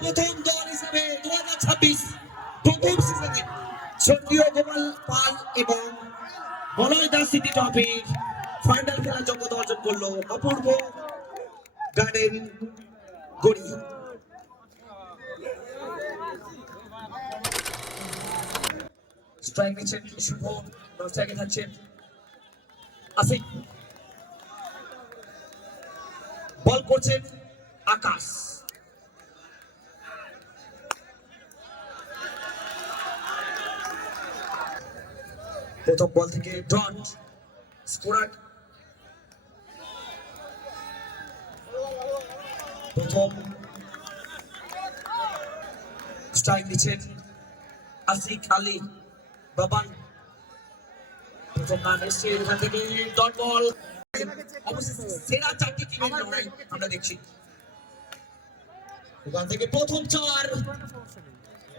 প্রথম দল হিসেবে 2026 প্রথম সিজনে সক্রিয় গোপাল পাল এবং বলয় দাস সিটি ট্রফির ফাইনাল খেলার যোগ্যতা অর্জন করলো অপূর্ব গার্ডেন গড়ি। স্ট্রাইক নিচ্ছেন শুভ, স্ট্রাইকে থাকছেন আসিফ, বল করছেন আকাশ। প্রথম বল থেকে ডট স্কোরার। প্রথম স্ট্রাইক নিচ্ছেন আসিক আলী বাবান। প্রথম রান এসছে এখান থেকে ডট বল। অবশ্যই সেরা চারটি টিমের লড়াই আমরা দেখছি এখান থেকে। প্রথম চার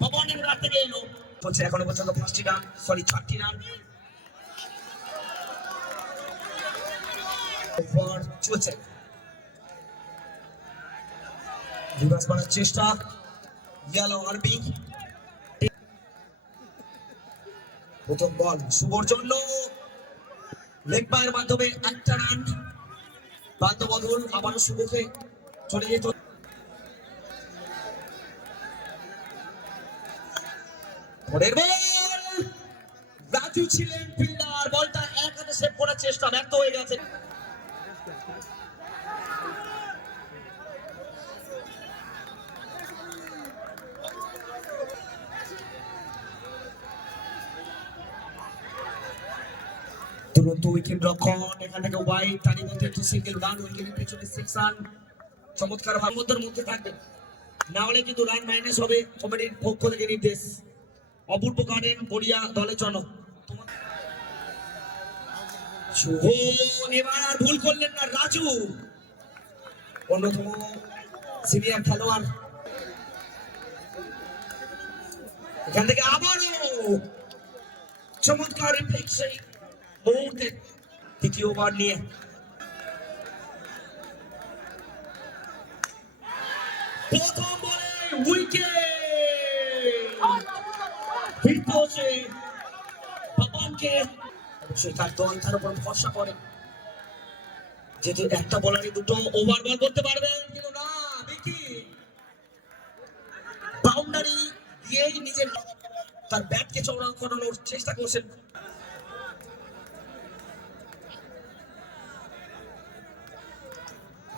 বাবানের রাত থেকে এলো, হচ্ছে এখনো পর্যন্ত 5টি রান, সরি 6টি রান চলছে। রিভার্স করার চেষ্টা গেল আরবি। প্রথম বল শুভর জন্য লেগ পায়ের মাধ্যমে একটা রান। বাধ্যবধল আবারও শুভকে চলে যেত। পরের বল রাজু ছিলেন ফিল্ডার, বলটা এক হাতে সেভ করার চেষ্টা ব্যর্থ হয়ে গেছে। তুরন্ত উইকেট রক্ষণ এখান থেকে ওয়াইড, তারই মধ্যে একটি সিঙ্গেল রান, উইকেটের পেছনে 6 রান। চমৎকার ভারমধ্যের মধ্যে থাকবে, না হলে কিন্তু রান মাইনাস হবে। কমিটির পক্ষ থেকে নির্দেশ অপূর্ব গার্ডেন গড়িয়া দলের জন্য। শুভ এবার আর ভুল করলেন না রাজু, অন্যতম সিনিয়র খেলোয়াড়। এখান থেকে আবারও চমৎকার রিফ্লেক্স মুহূর্তে দ্বিতীয় ওভার নিয়ে। প্রথম বলে উইকেট ফিরতে হচ্ছে বাবানকে। অবশ্যই তার দল তার উপর ভরসা করে, যেহেতু একটা বলারই দুটো ওভার বল করতে পারবেন, কিন্তু না, দেখি বাউন্ডারি দিয়েই নিজের তার ব্যাটকে চওড়া করানোর চেষ্টা করছেন।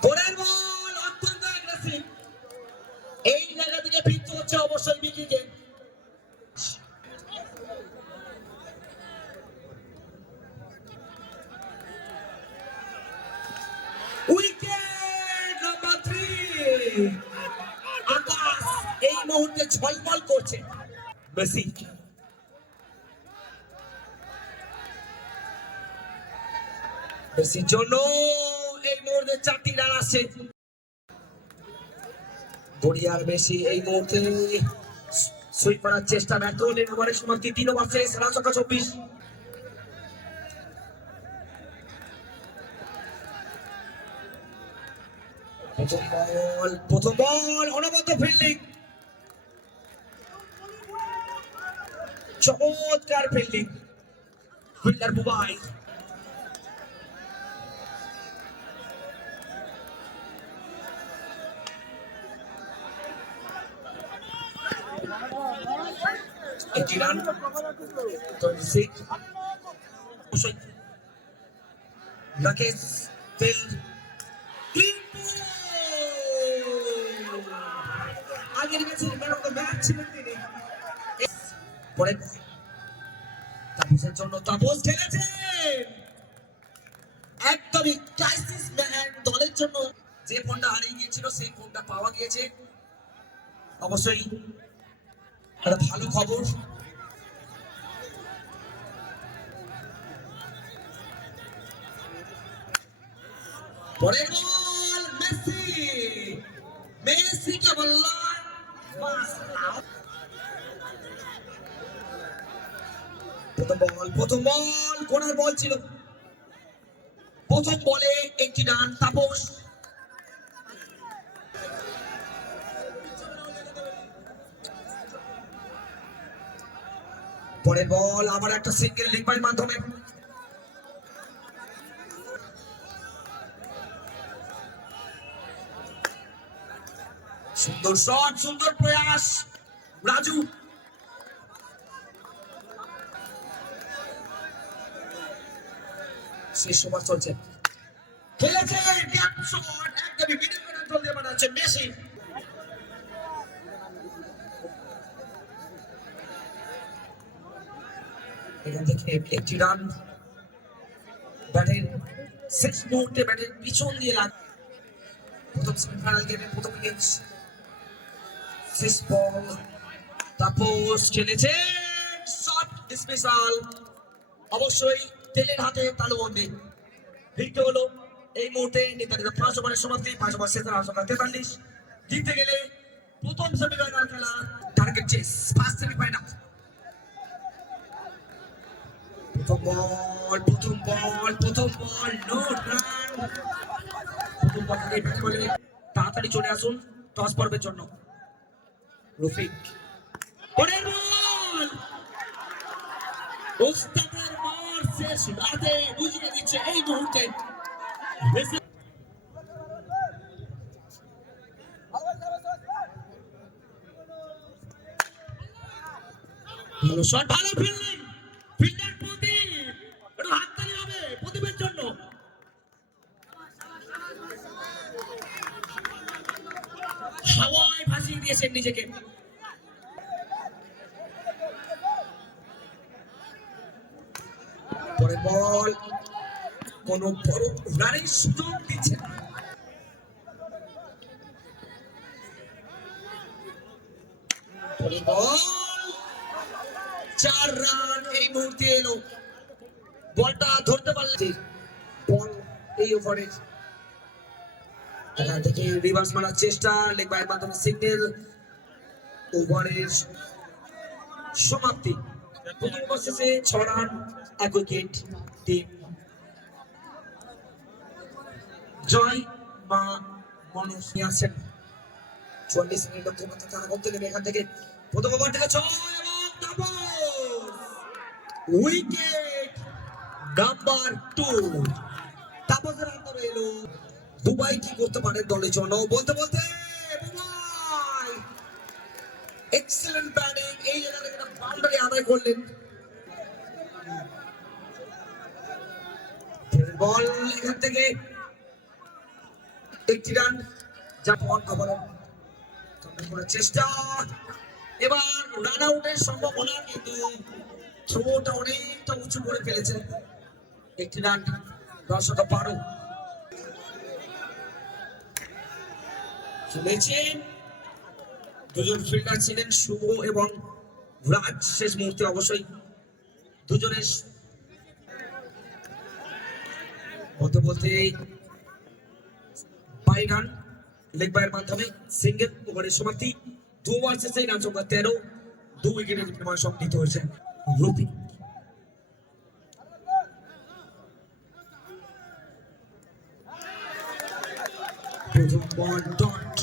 পরের বল অত্যন্ত অ্যাগ্রেসিভ, এই জায়গা থেকে ফিরতে হচ্ছে অবশ্যই বিকিকে। উইকেট নাম্বার 3, আকাশ এই মুহূর্তে ঝলমল করছে। মেসি মেসির জন্য এই মুহূর্তে 4টি রান আসছে। গড়িয়ার মেসি এই মুহূর্তে সুইপ করার চেষ্টা ব্যর্থ হলেন। ওভারের সমাপ্তি 3 ওভার শেষ, রান সংখ্যা 24। প্রথম বল অনবদ্য ফিল্ডিং, চমৎকার fielding fielder Bubai. Run 26 Rakesh field আগের ম্যাচে ম্যান অফ দ্য ম্যাচ ছিলেন তিনি। পরে তাপসের জন্য তাপস খেলেছেন একদমই ক্রাইসিস ম্যান দলের জন্য। যে ফোনটা হারিয়ে গিয়েছিল সেই ফোনটা পাওয়া গিয়েছে, অবশ্যই একটা ভালো খবর। পরের বল মেসি, মেসি কে বলল প্রথম বল কোনার বল ছিল। প্রথম বলে একটি রান। তাপস পরের বল আবার একটা সিঙ্গেল লেগ বাইয়ের মাধ্যমে সুন্দর শট, সুন্দর প্রয়াস রাজু। শেষ ওভার চলছে, খেলেছে গ্যাপ শট, একদমই মিডল কন্ট্রোল দিয়ে বানাচ্ছে মেসি। এখান থেকে একটি রান ব্যাটের শেষ মুহূর্তে ব্যাটের পিছন দিয়ে লাগ প্রথম সেমিফাইনাল গেমের প্রথম ইনিংস শেষ বল তাপস খেলেছে শট ডিসমিসাল। অবশ্যই তেলের হাতে তালুবন্দি লিখতে হলো এই মুহূর্তে নির্ধারিত 5 ওভারের সমাপ্তি। 5 ওভার শেষে রান সংখ্যা 43। জিততে গেলে প্রথম সেমিফাইনাল খেলা টার্গেট চেস ফার্স্ট সেমিফাইনাল। প্রথম বল নো রান। প্রথম বল থেকে ব্যাট বলে তাড়াতাড়ি চলে আসুন টস পর্বের জন্য। রফিক পরের বল, ওস্তাদের মার শেষ রাতে বুঝিয়ে দিচ্ছে এই মুহূর্তে। ভালো শট, ভালো ফিল্ডিং, ফিল্ডার প্রদীপ, এটা হাততালি হবে প্রদীপের জন্য। হাওয়ায় ভাসিয়ে দিয়েছেন নিজেকে। পরের বল কোন বড় রানের সুযোগ দিচ্ছে না। পরের বল 4 রান এই মুহূর্তে এলো। বলটা ধরতে পারলে বল এই ওভারে এখান থেকে রিভার্স মারার চেষ্টা, লেগ বাইয়ের মাধ্যমে সিঙ্গেল। ওভারের সমাপ্তি। প্রথম ওভার শেষে 6 রান 1 উইকেট টিম জয় মা মনোজ নিয়ে আসেন। 44 মিনিট লক্ষ্যমাত্রা তারা করতে নেবে এখান থেকে। প্রথম ওভার থেকে 6 এবং তাপস উইকেট নাম্বার 2। তাপসের আন্তরে এলো। দুবাই কি করতে পারে দলের জন্য বলতে বলতে বুবাই এক্সেলেন্ট ব্যাটিং, এই জায়গা থেকে বাউন্ডারি আদায় করলেন। বল এখান থেকে একটি রান যা পন কভার করার চেষ্টা। এবার রান আউটের সম্ভাবনা, কিন্তু থ্রোটা অনেকটা উঁচু করে ফেলেছে। একটি রান দর্শক পারো চলেছেন। দুজন ফিল্ডার ছিলেন শুভ এবং রাজ। শেষ মুহূর্তে অবশ্যই দুজনের বলতে বলতে 22 রান লেগ বাইয়ের মাধ্যমে সিঙ্গেল। ওভারের সমাপ্তি। 2 ওভার শেষে রান সংখ্যা 13, 2 উইকেটের বিনিময়ে সংগৃহীত হয়েছে রফিক। প্রথম বল ডট,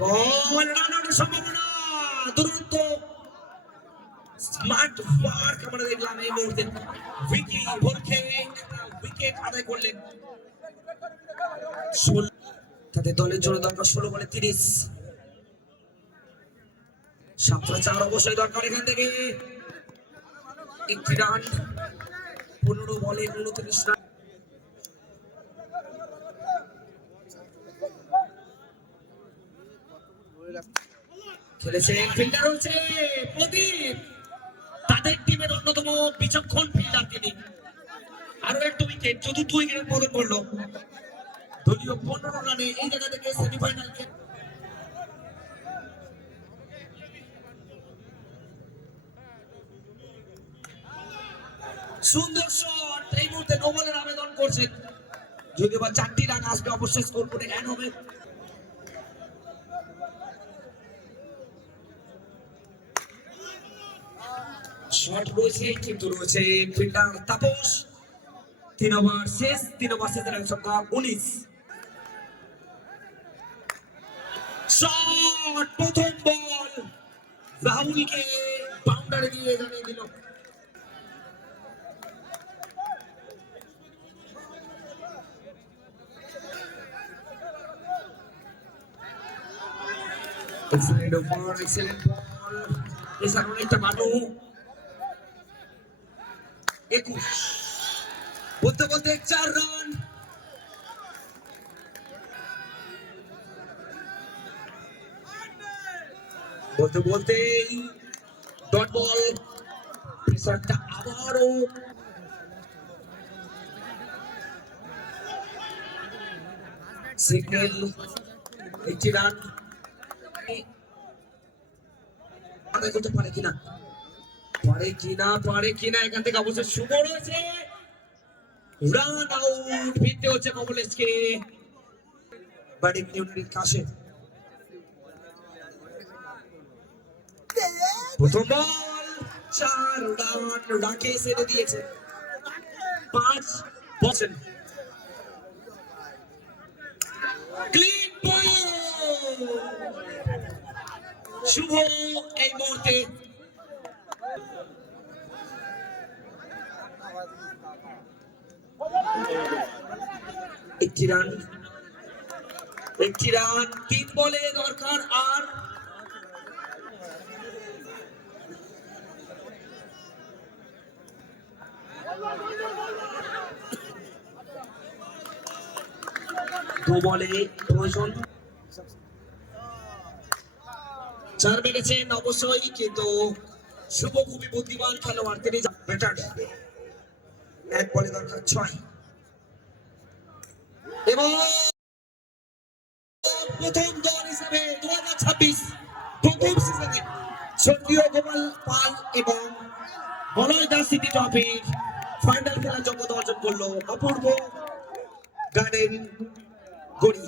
বল রান আউটের সম্ভাবনা। দুরন্ত স্মার্ট ওয়ার্ক আমরা দেখলাম এই মুহূর্তে। ভিকি ভোরকে একটা উইকেট আদায় করলেন। তাদের দলের জন্য দরকার 16 বলে 30। 7-4 অবশ্যই দরকার এখান থেকে। একটি রান 15 বলে 29 রান। খেলেছেন ফিল্ডার হচ্ছে প্রদীপ, তাদের টিমের অন্যতম বিচক্ষণ ফিল্ডার তিনি। আরো একটা উইকেট, চতুর্থ উইকেটের পতন করলো। দলীয় 15 রানে এই জায়গা থেকে সেমিফাইনাল সুন্দর শট। এই মুহূর্তে নো বলের আবেদন করছেন। যদি বা 4টি রান আসবে অবশ্যই স্কোর করে এন হবে। শট রয়েছে কিন্তু রয়েছে ফিল্ডার তাপস। 3 ওভার শেষ, 3 ওভার শেষে রান সংখ্যা 19। শট, প্রথম বল রাহুলকে বাউন্ডারি দিয়ে জানিয়ে দিল। Excellent over, excellent ball. Esa ronita Manu. 21 বলতে বলতে 4 রান। বলতে বলতে ডট বল, প্রেসারটা আবারও সিগন্যাল। 80 রান আদায় করতে পারে কিনা, এখান থেকে অবশ্যই শুভ রয়েছে। রান আউট, ফিরতে হচ্ছে কমলেশকে ব্যাটিং ইউনিটের কাছে। প্রথম বল 4 রান, রাকেশ এনে দিয়েছে 5 বল। ক্লিন বল, শুভ এই মুহূর্তে একটি রান, 3 বলে দরকার। আর দু বলে প্রয়োজন। 4 মেরেছেন অবশ্যই, কিন্তু শুভ খুবই বুদ্ধিমান খেলোয়াড়, তিনি ব্যাটার। 1 বলে দরকার 6। এবং প্রথম দল হিসেবে 2026 প্রথম সিজনে সক্রিয় গোপাল পাল এবং মলয় দাস সিটি ট্রফির ফাইনাল খেলার যোগ্যতা অর্জন করলো অপূর্ব গার্ডেন গড়ি।